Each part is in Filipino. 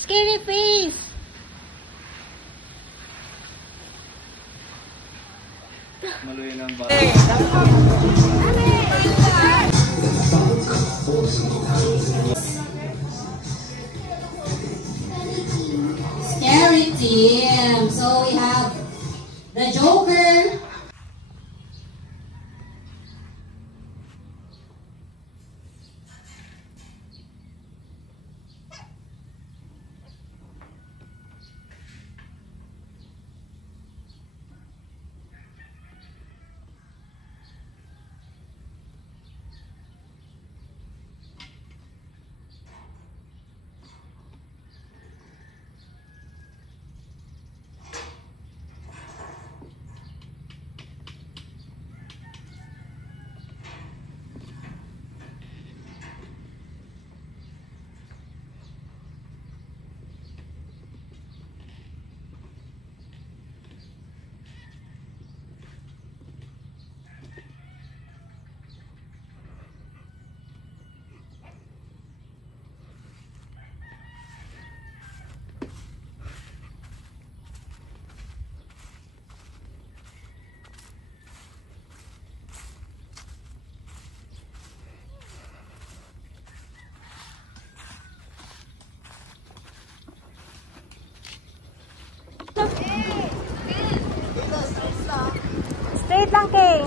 Scary face! Maluin ang bata. Scary team. So we have the Joker. Straight lang, Kay.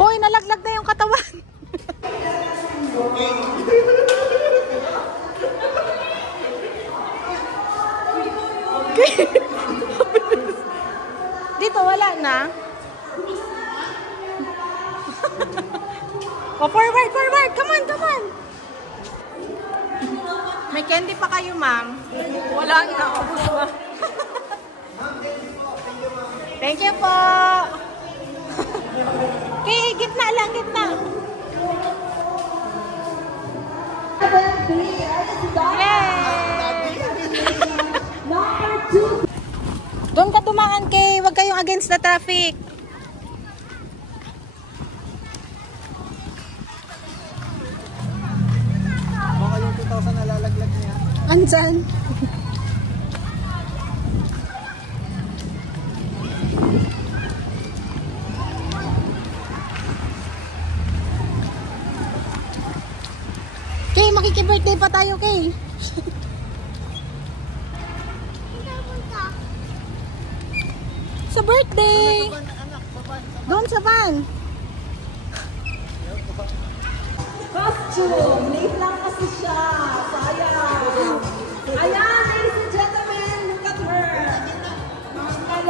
Hoy, nalaglag na yung katawan. Dito, wala na. Oh, forward, forward. Come on, come on. May candy pa kayo, ma'am? Wala na. Thank you po. Okay, gitna lang, gitna. Yay! Doon ka dumaan, Kay. Huwag kayong against the traffic. Baka yung 2,000 nalalaglag niya. Andyan. Kay, makiki-birthday pa tayo, Kay. Sa birthday. Doon sa van. Costume! Late lang kasi siya. Sayang. Ayan, ladies and gentlemen, look at her.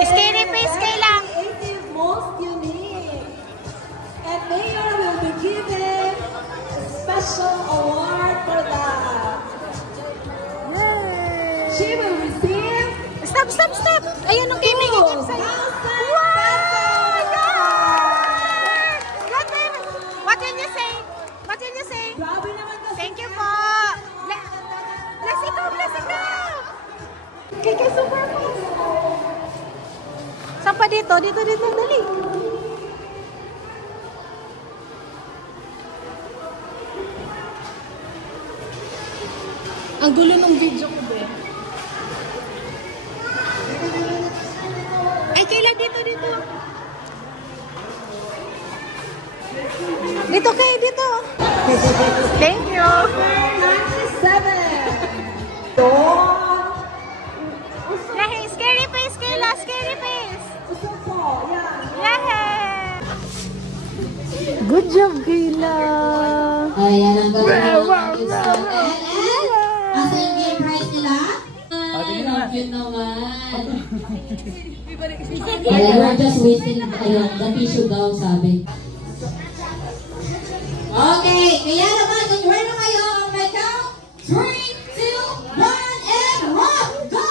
Scary face, Kay lang. Creative, most unique. And Mayor will be given a special award for that. Yay! She will receive Stop, stop, stop! Ayun ang gaming agent sa'yo. Wow! Yeah! What did you say? What did you say? Grabe naman kasi. Thank you po! Bless ikaw, bless ikaw! Kay super fast! Saan pa dito? Dito, dito, dali! Ang gulo ng video ko, be. Ay, kailan dito, dito? Dito kayo, dito. Thank you. 97. Yay, scary face, Kayla, scary face. Gusto po, yan. Yay! Good job, Kayla. Ayan ang gawin. Asa yung game prize nila? Love you naman. Ayan, we're just wasting the tissue daw, sabi. Okay, kaya naman, kung ready na kayo, on my count, 3, 2, 1, and rock! Go!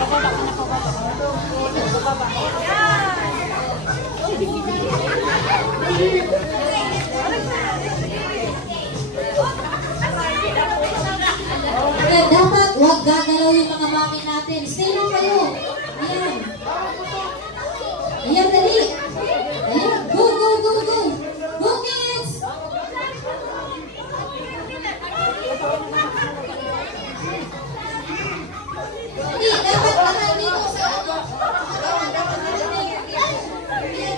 Ako Kaya dapat huwag gagalaw yung mga mami natin. Stay lang kayo. Ayan. Ayan, dali. Ayan. Go, go, go, go. Go, kids. Hindi, dapat naman dito sa ano.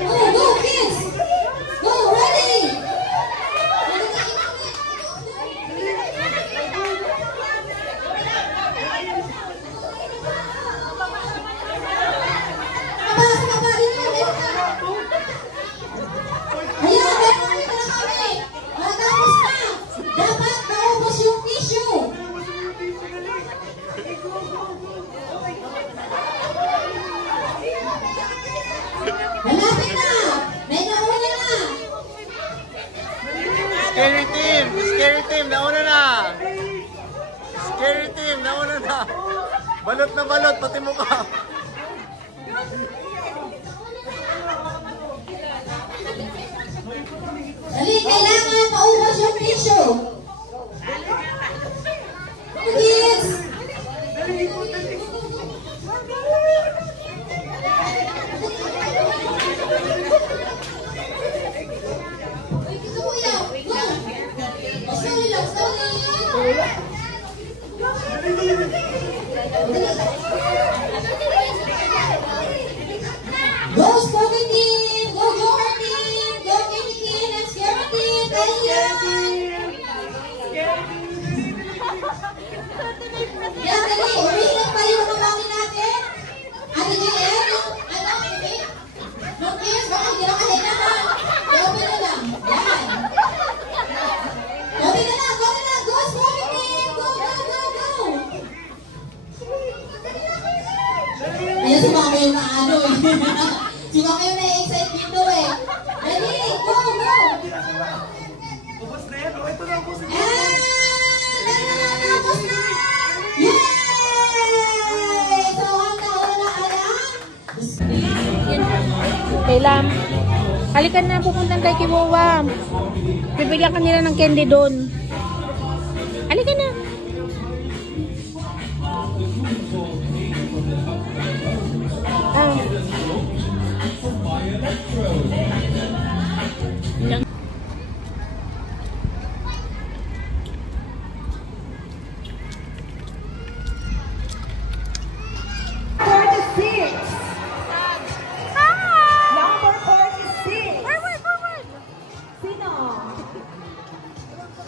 Go, go, kids. Go, ready. Scary team! Scary team! Nauna na! Scary team! Nauna na! Balot na balot! Pati mukha! Dali, kailangan maubos yung tissue. Kids! Go Spoken Team! Go Joker Team! Go Kitty Team! And Scary Team! Yan, dali! Umihinag pa yung mga mami natin! Ano yun yan? Ano? Nung kids, baka hindi na kahinahan! Gobi na lang! Yan! Gobi na lang! Gobi na lang! Go Spoken Team! Go, go, go, go! Ayan si Mama yung naano eh. Si Mama yung na-excite dito eh. Ready? Go, go! Ubus na yan! Ito na ubus na! Tapos na! Yay! So, ang nauna alam? Kailan? Halikan na, pupuntan tayo kay Wawa. Bibigyan ka nila ng candy doon. Halikan na. Ah. Number 46. Forward. Sino?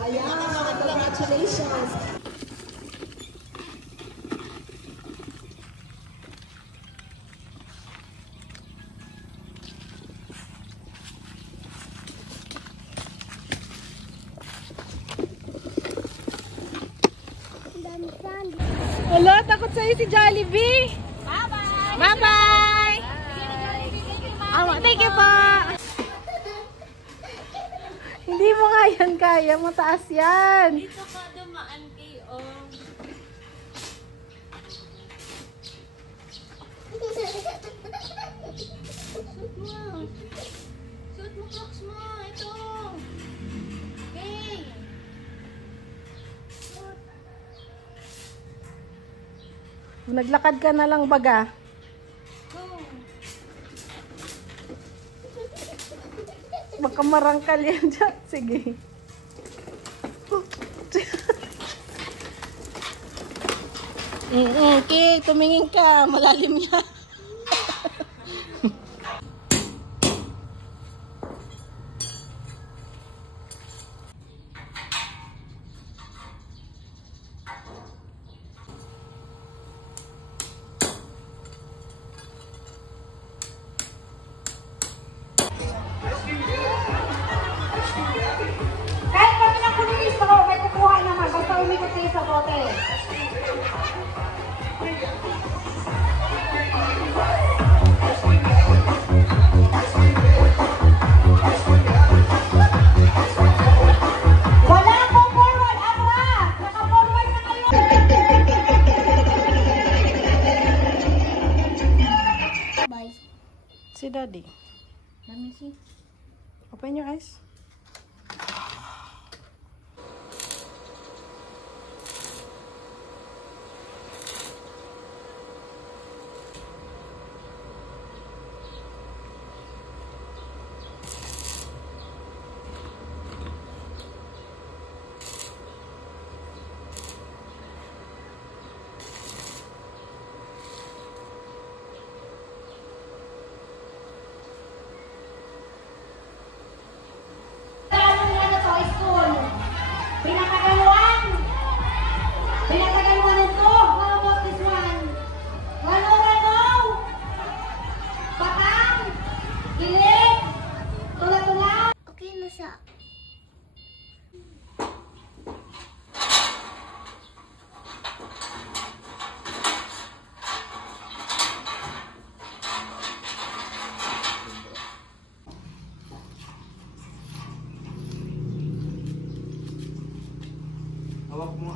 Ayan, congratulations. Wala, takot sa'yo si Jollibee. Bye-bye. Bye-bye. Thank you po. Hindi mo nga yan kaya. Mataas yan. Dito ka dumaan kayo. Suot mo Crocs mo. Ito. Okay. Naglakad ka na lang baga. Go. Baka marangkal yan dyan. Sige. Okay, tumingin ka. Malalim niya. Kahit kami ng pulis, may kukuha naman. Basta umikot kayo sa bote. Wala po forward. Atras! Naka-forward na kayo. Si Daddy. Let me see. Open your eyes. Hawak mo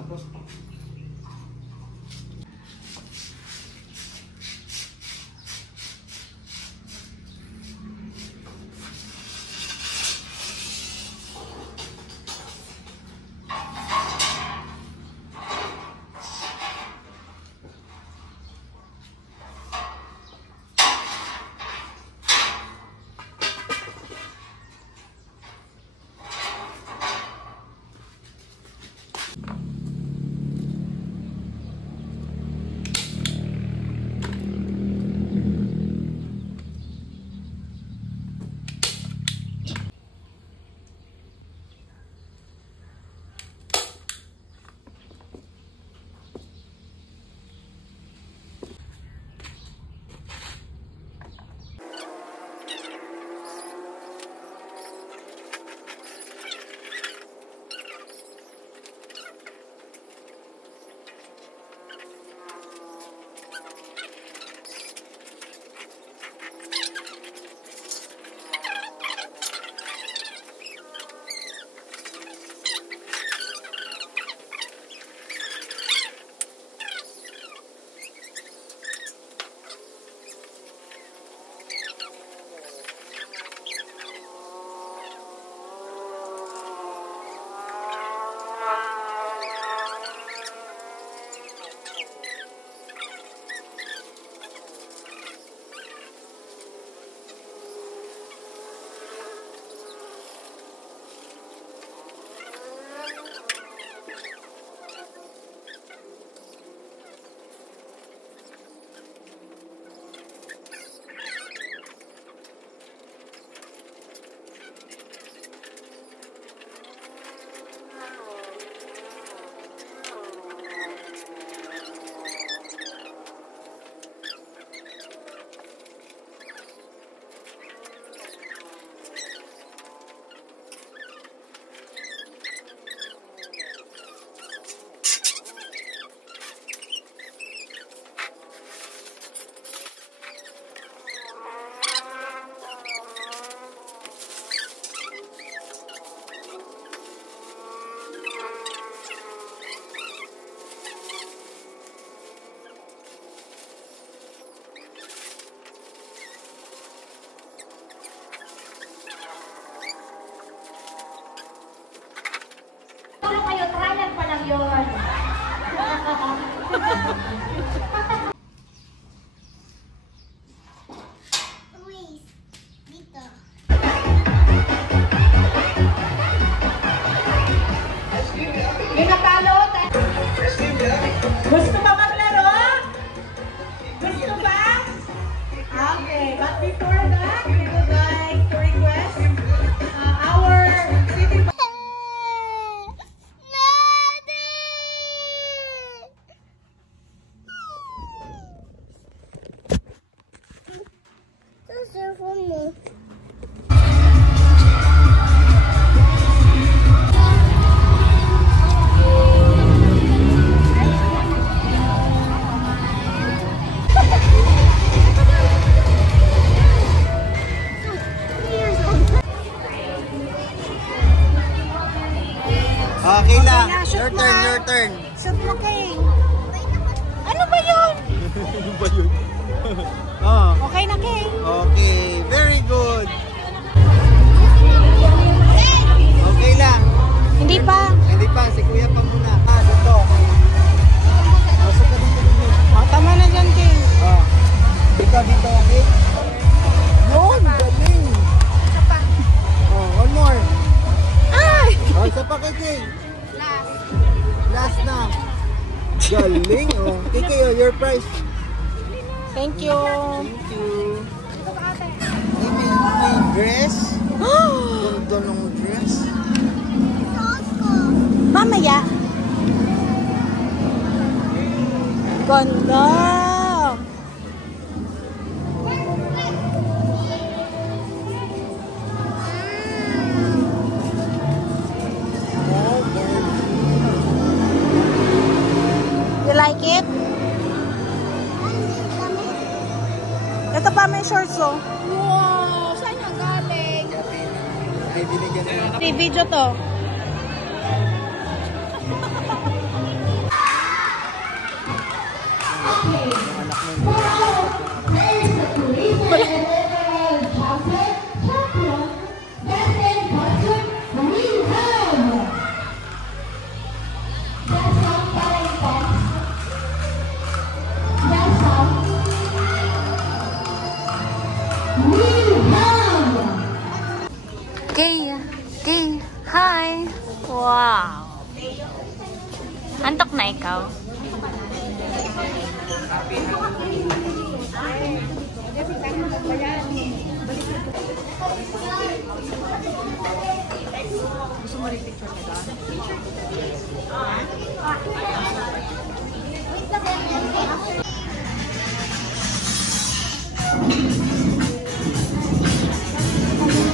ito. Gusto ba maglaro? Gusto ba? Okay, but before that, we would like to request our city. ka dito, okay? Yun, galing! Oh, one more. Ay! Oh, isa pa, Kiki. Last na. Galing, oh. Kiki, oh, your prize. Thank you. Thank you. May dress. Ganda ng dress. Mamaya. Ganda. You like it? Ito pa may shorts oh. Wow! Saan yung galing? Ay, binigyan na. Video to. Kay, hi! Wow! Antok na ikaw?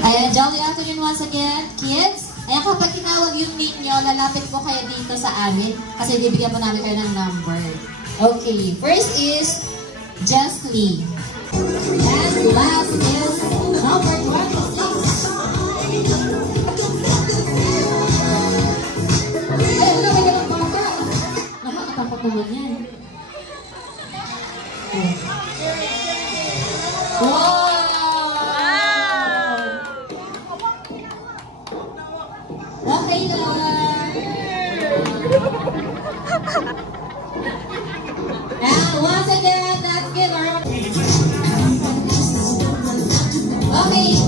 Ayan, jolly afternoon once again, kids. Ayan, kapag tinawag yung name nyo, lalapit po kayo dito sa amin kasi bibigyan po namin kayo ng number. Okay, first is Justly. And last is number 26. Ayun, may ganang bata. Nakakatakot naman yan. Wow! Okay lang. And once again, let's give our... Okay.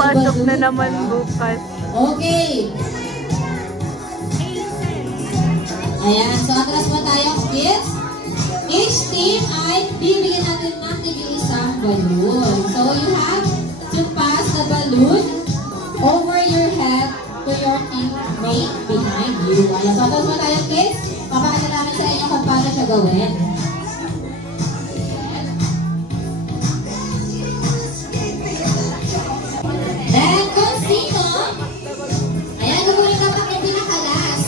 Pasok na naman bukas. Okay. Ayan, so atras mo tayo, kids. Each team ay bibigyan natin ng isang balloon. So you have to pass the balloon over your head to your teammate behind you. Ayan, so atras mo tayo, kids. Papakita namin sa inyo kung paano siya gawin. Then, kung sino, ayan, gagawin ka pa yung pinakalas.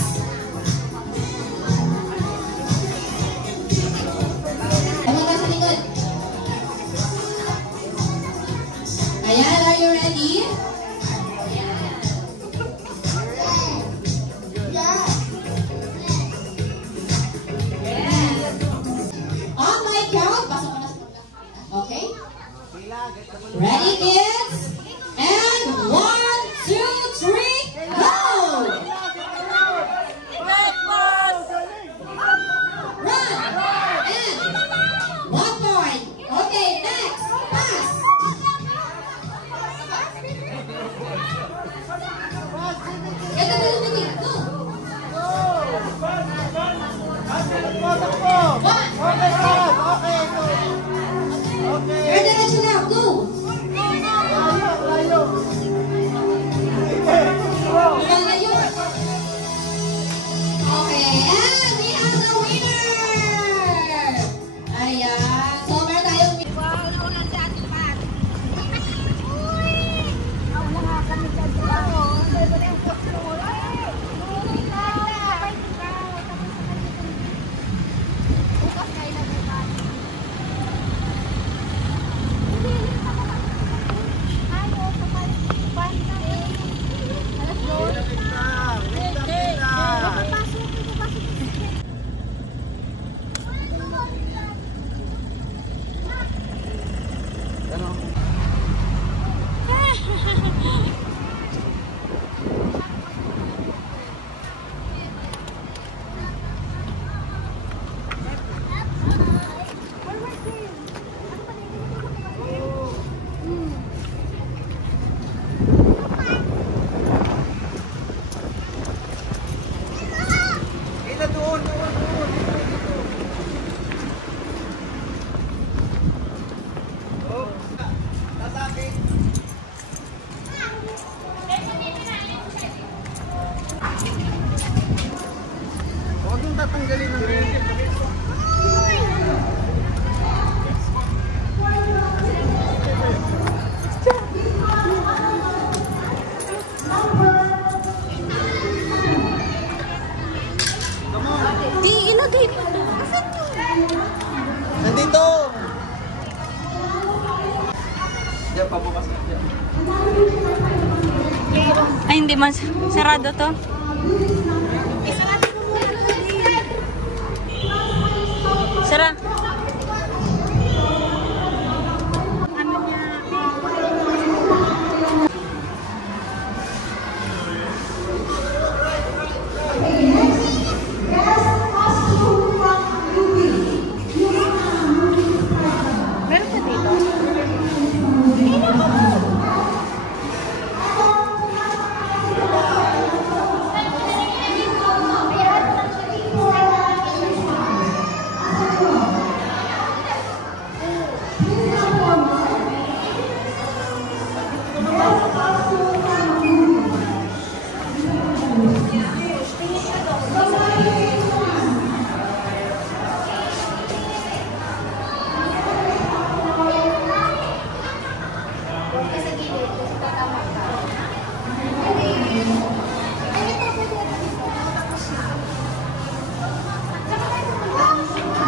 Tamaga sa likod. Ayan, are you ready? On my count, pasok mo na sa pagkakas. Okay? Ready, kids? And 1, 2, 3, go! Run! And 1 point. Okay, next. Pass. Get the balloon. Go. 1. Okay. Your direction Ano? Huwag yung tatanggalin ng Di, ilo dito. Asan mo? Nandito! Diyan, pabukas na dyan. Ay, hindi man. Sarado to. Sara. Meron pa dito?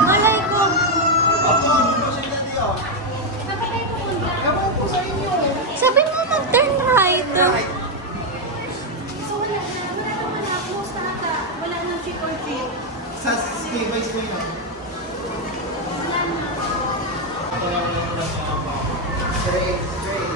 Malay ko. Sabi mo mag-turn right. Sa stay by stay na. Straight, straight.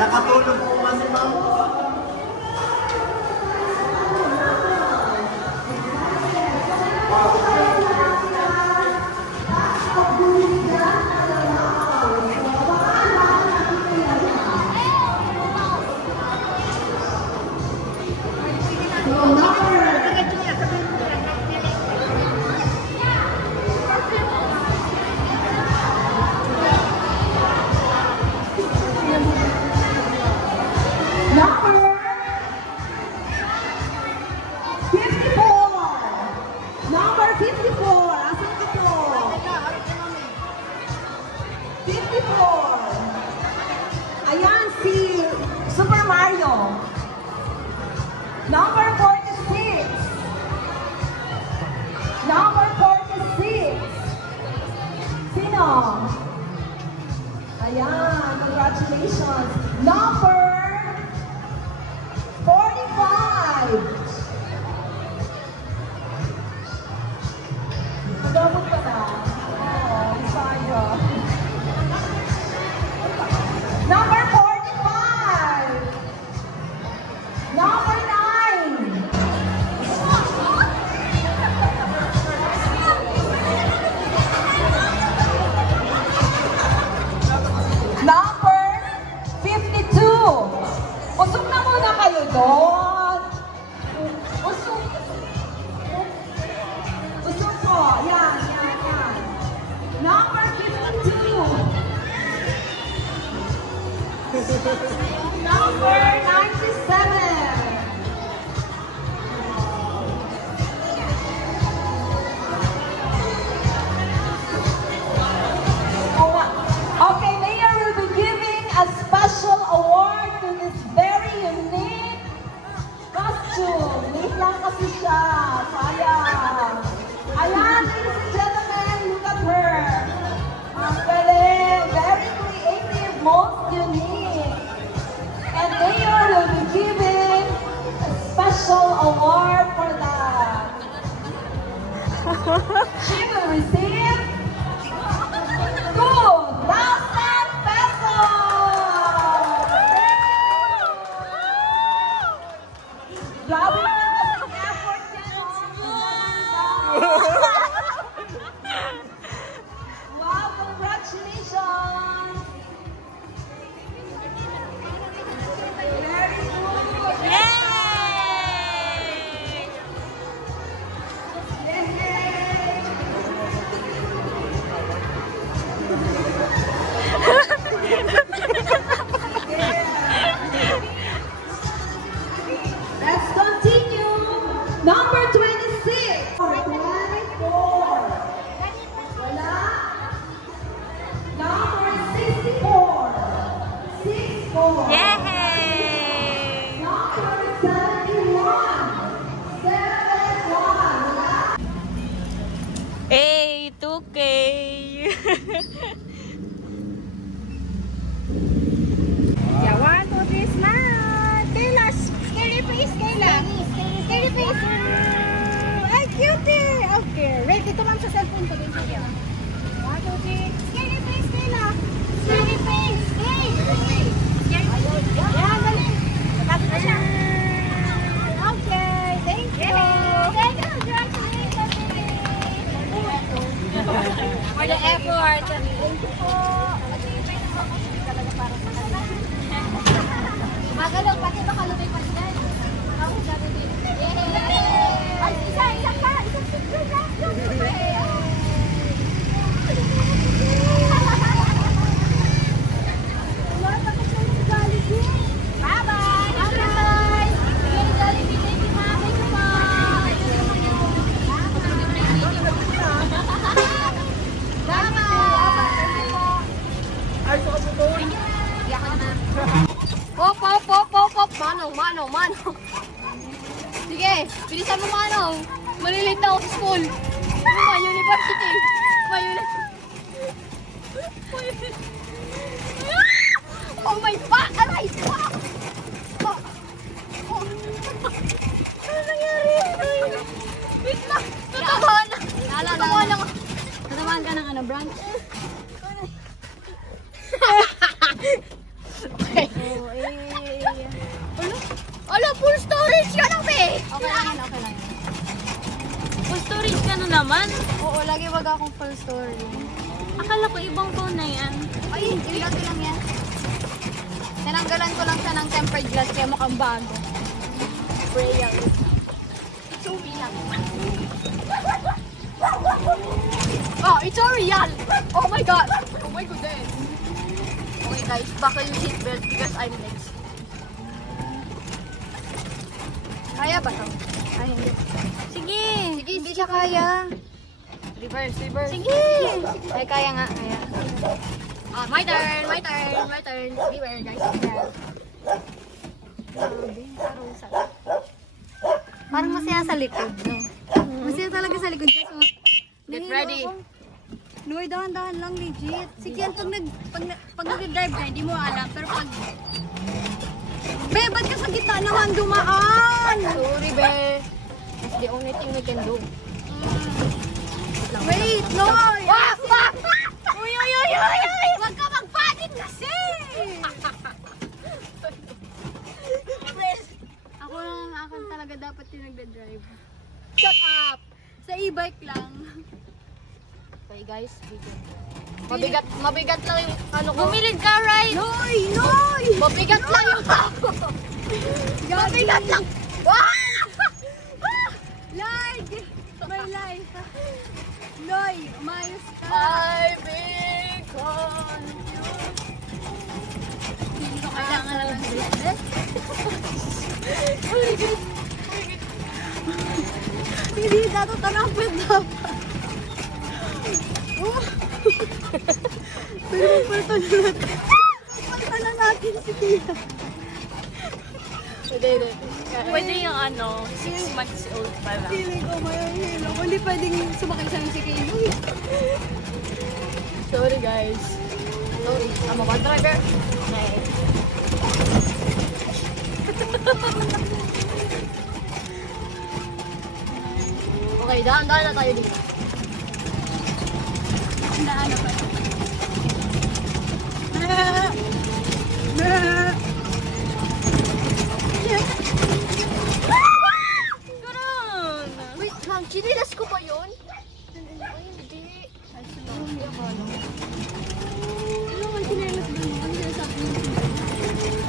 Nakatulog po kasi ma'am. Number 54. Asan ka po? 54. Ayan, si Super Mario. Number 46. Number 46. Sino? Ayan, congratulations. Number 45. Nagabot ka na. Oo, Isaya. Number 45. Number 9. Number 52. Usok na muna kayo doon. Usok. Usok po. Yan. Number 52. Number 97. Okay, Mayor will be giving a special award to this very unique costume. Late lang kasi siya. Sayang. Ayan, ladies and gentlemen, look at her. Ang galing. Very creative, most unique. And Mayor will be giving a special award for that. She will receive 2,000 pesos! Grabe naman ang effort niya. Wow, congratulations! Very good! Yay! Let's continue. Number 26. 24. Wala. Number 64. 64. Yay! Number 71. 71. Wala. Hey, 2K! Yeah, 1, 2, 3, smile. Kayla, scary face, Kayla. Scary face. Ay, cutie. Okay, ready to ma'am sa cellphone ko din siya. 1, 2, 3. Scary face, Kayla. Scary face. Hey. Scary face. Yan, dali. Tapos na siya. Okay, thank you. Thank you. Congratulations. For the effort. Thank you po. Magalong, pati ba kalubay pa siya? Ako sabi din. Yay! Ay, isa pa! Isang siguro na! Wala na ko siya ng Jollibee. Bye-bye! Bye-bye! Sige ng Jollibee. Thank you, ma'am. Thank you, ma'am. Hop! Manong! Sige, bilisan mo Manong. Malilate na ako sa school. Ano ba, university? Oh my God! Aray! Ano nangyari? Wait lang! Tatamaan ka ng ano, branch? Ala, full storage ka lang, be! Okay lang. Full storage ka na naman. Oo, lagi wag akong full storage. Akala ko ibang phone na yan. Ay, ilato lang yan. Tinanggalan ko lang siya ng tempered glass kaya mukhang bago. Real. It's so real. Oh, it's so real! Oh my God! Oh my goodness! Okay guys, buckle your seatbelt because I'm next. Kaya ba ito? Ay, hindi. Sige. Sige, hindi siya kaya. Reverse. Sige. Ay, kaya nga, kaya. Ah, my turn. Beware, guys. Parang masaya sa likod, no? Masaya talaga sa likod. Get ready. Noy, dahan-dahan lang, legit. Sige yan, pag nag-drive ka, hindi mo alam. Pero pag... Be, ba't ka sa gitna naman dumaan? Sorry, be. That's the only thing we can do. Wait, Noy! Wak! Uy! Huwag ka magpanik kasi! dapat yung nagda-drive. Shut up! Sa e-bike lang. Okay guys, mabigat lang yung ano ko. Bumilid ka, right? Noy! Noy! Mabigat lang yung ako. Mabigat lang. Lag! May life. Noy, umayos ka. I become Hindi ko kailangan lang ng business. Hindi dato tanapin dapat. Pero palitan na natin si Tia. Pwede yung ano, 6 months old pa lang. Feeling ko mahihilo. Hindi pwedeng sumakay sa si Kaylo. Sorry guys. Sorry. I'm a bad driver. Okay, dahan-dahan na tayo dito. Naano pa. Karoon! Wait lang, chinilas ko pa yun? Ay, hindi.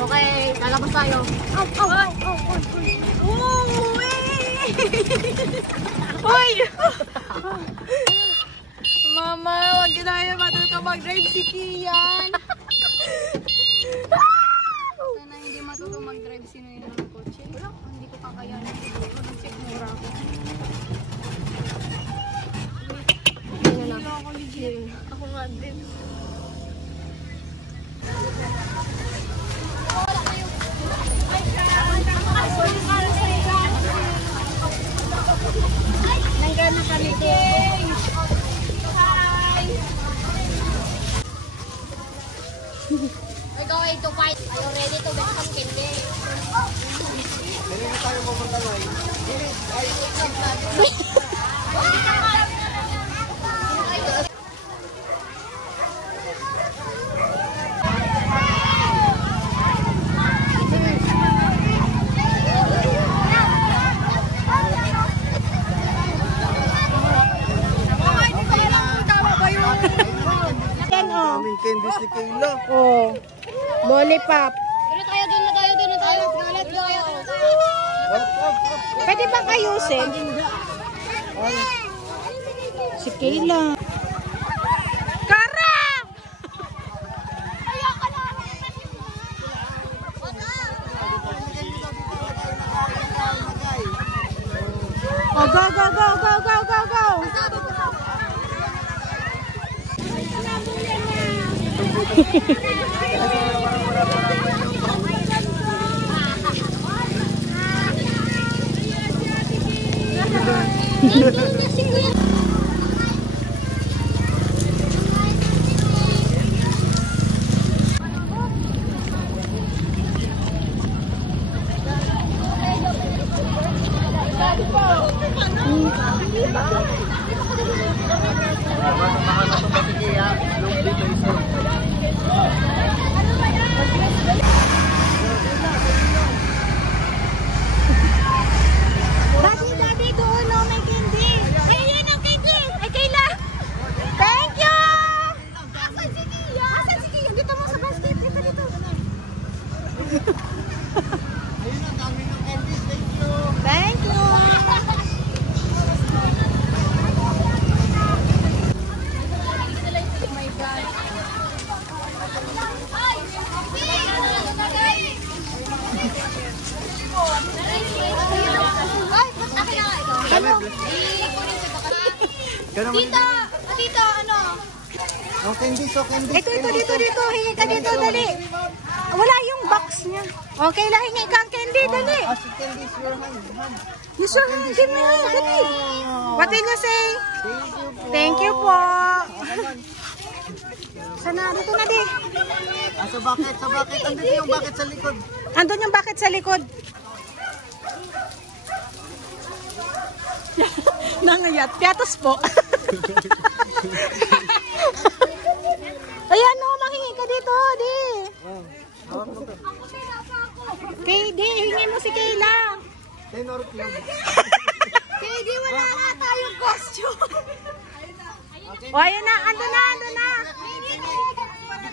Okay, lalabas tayo. Hoy! Mama, wag ginaya matuto mag-drive si Kian. Sana hindi matuto mag-drive sino yun ng kotse. Wala, hindi ko kakayanin siguro. Nag-check mura ako. Hilo ako legit. Ako nga din. Nanggana na kami ko. Ikaw ay to fight. Are you ready to become kindi? Dali na tayo pupunta na. Daming candies ni Kayla. Oh. Lollipop. Doon tayo, doon na tayo, doon na tayo. Let's go. Pwede bang ayusin? Si Kayla. Kara! Oh, go, go, go, go, go, go, go! Daddy, doon no, may candy. Ay, yan ang candy. Ay, Kayla. Thank you. Asan si Kia? Asan si Kia? Dito mo sa basket. Dito, dito. Ayun ang dami ng candies. Thank you. Thank you. Oh my God. Ganun Tita, tita, ano? Ang candies, oh candies. Ito, dito. Hingi ka dito, dali. Wala yung box niya. Okay lang, hingi kang candy, dali. As candies, your hand. Yes, sir. Give me, dali. What will you say? Thank you po. Thank you po. Sana, dito na, di. Sa bucket, sa bucket. Andito yung bucket sa likod. Andun yung bucket sa likod. Nangayat. Piatos po. Ayan o, manghingi ka dito, di. Di, hingi mo si Kayla. Tenor Club. Hindi wala nga tayong costume. O, ayun na. Ando na.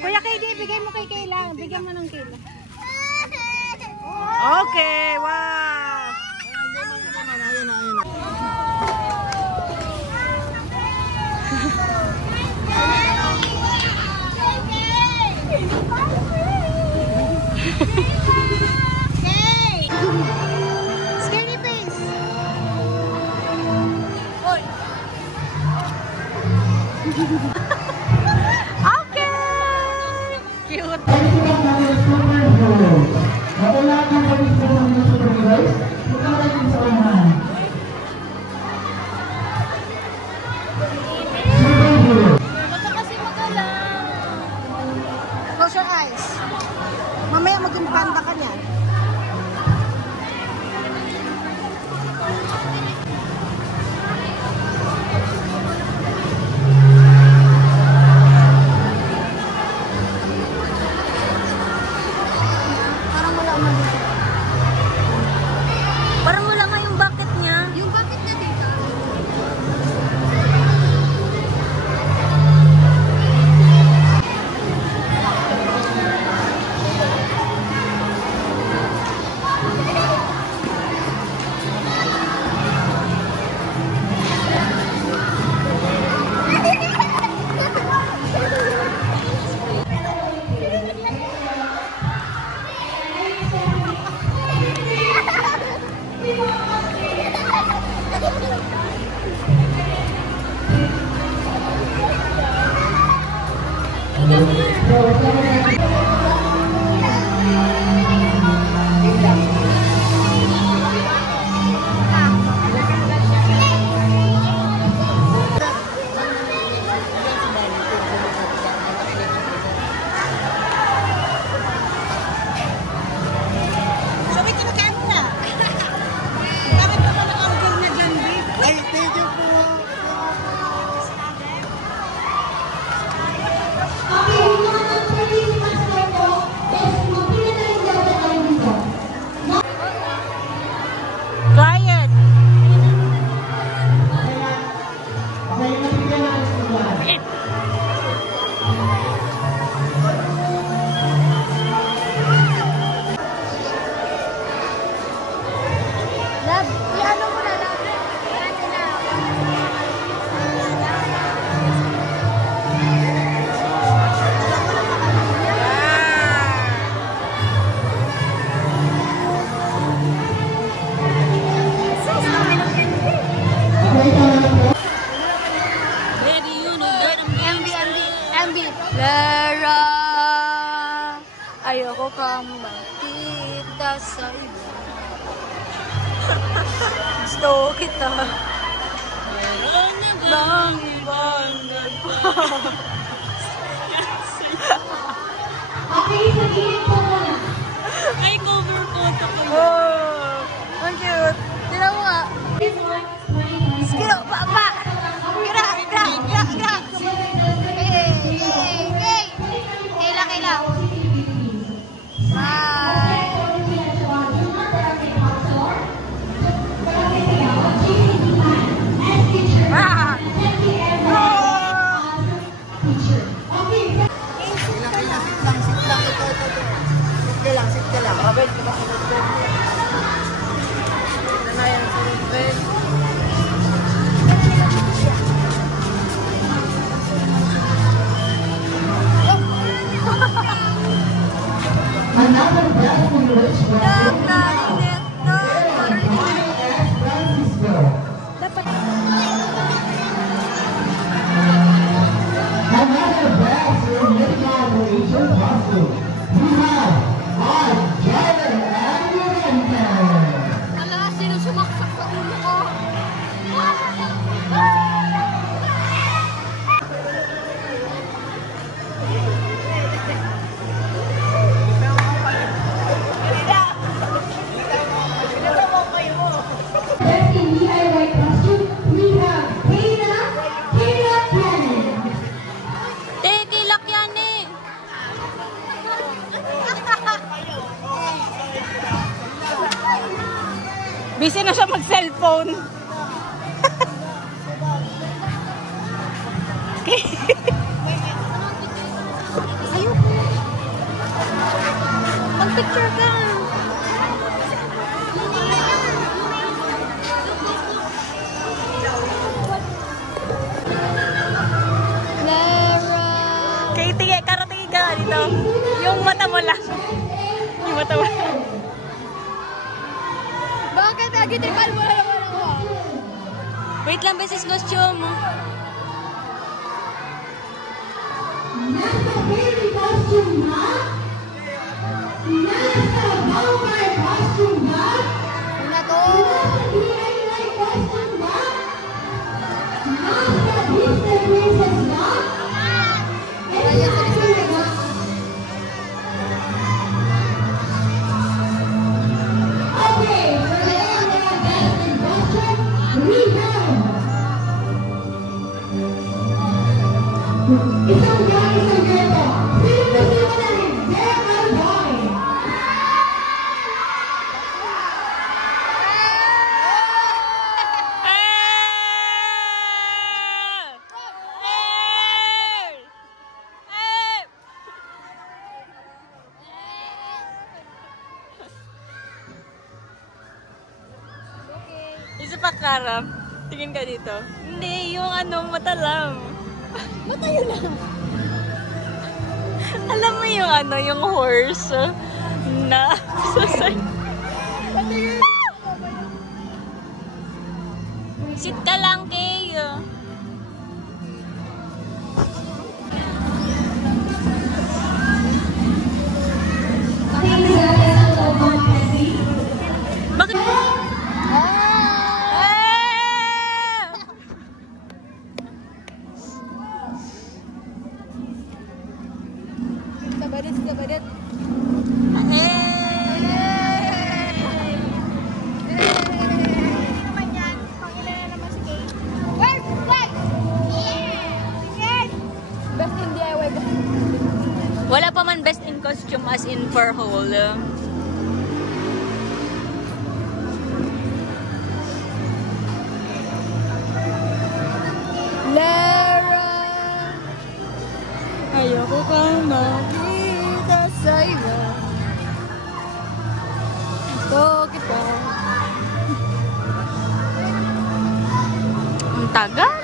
Kuya KD, bigay mo kay Kayla. Bigyan mo ng Kayla. Okay, wow. Scary face. Okay! Cute. Close your eyes. Mamaya maging panda ka niyan. Parang wala nga yung bucket niya. Yung bakit na dito? Sabi ko magkano na? Bakit pa naka-order na dyan, babe? Ay, thank you po. Okay, dito ka ng 30 minutes na ito. Best mo, pinanayin daw na kayo dito. Quiet. Love, i-ano mo na lang. Ano na? MB. Lara, ayoko kang makita sa iba. Gusto kita. Meron niya bang ibang nagpa? Okay, sabihin ko muna. Ay, cover photo ko. Oh, ang cute. Tignan mo nga. Skiro, pa. Gira. Kayla. Bye. Ah! Sit ka lang. Babel, ka ba? Another breath from the rich Nagkainit na. Francisco. Another breath from Midnight Asian costume. We have our Jordan and Yurenta. Wala, sino sumaksak sa ulo ko? Next in DIY costume, we have Kayla Cannon. Tilak yan eh. Busy na siya mag-cellphone. Ayoko. Mag-picture ka. Lara. Katie, karating ka dito. Yung mata mo lang. Yung mata mo lang. Bakit? Agitripan mo na naman ako. Wait lang, beses costume. Nasa baby costume ba? Nasa vampire costume ba? Na to. Nasa DIY costume ba? Nasa Disney princess ba? Ayan sa Disney princess. Okay, for the best in costume, we have isang guy, isang girl po. Sino po sino natin? Girl or boy? Isa pa, Karam. Tingin ka dito. Hindi, yung ano, mata lang. Mata yun lang. Alam mo yung ano, yung horse na sasay. Mata yun. Sit ka lang, Kay. Bakit? Sabarit, sabarit. Best in DIY ba? Wala pa man best in costume as in for whole. Lara, ayoko kang makita sa iba. Gusto kita. Ang tagal.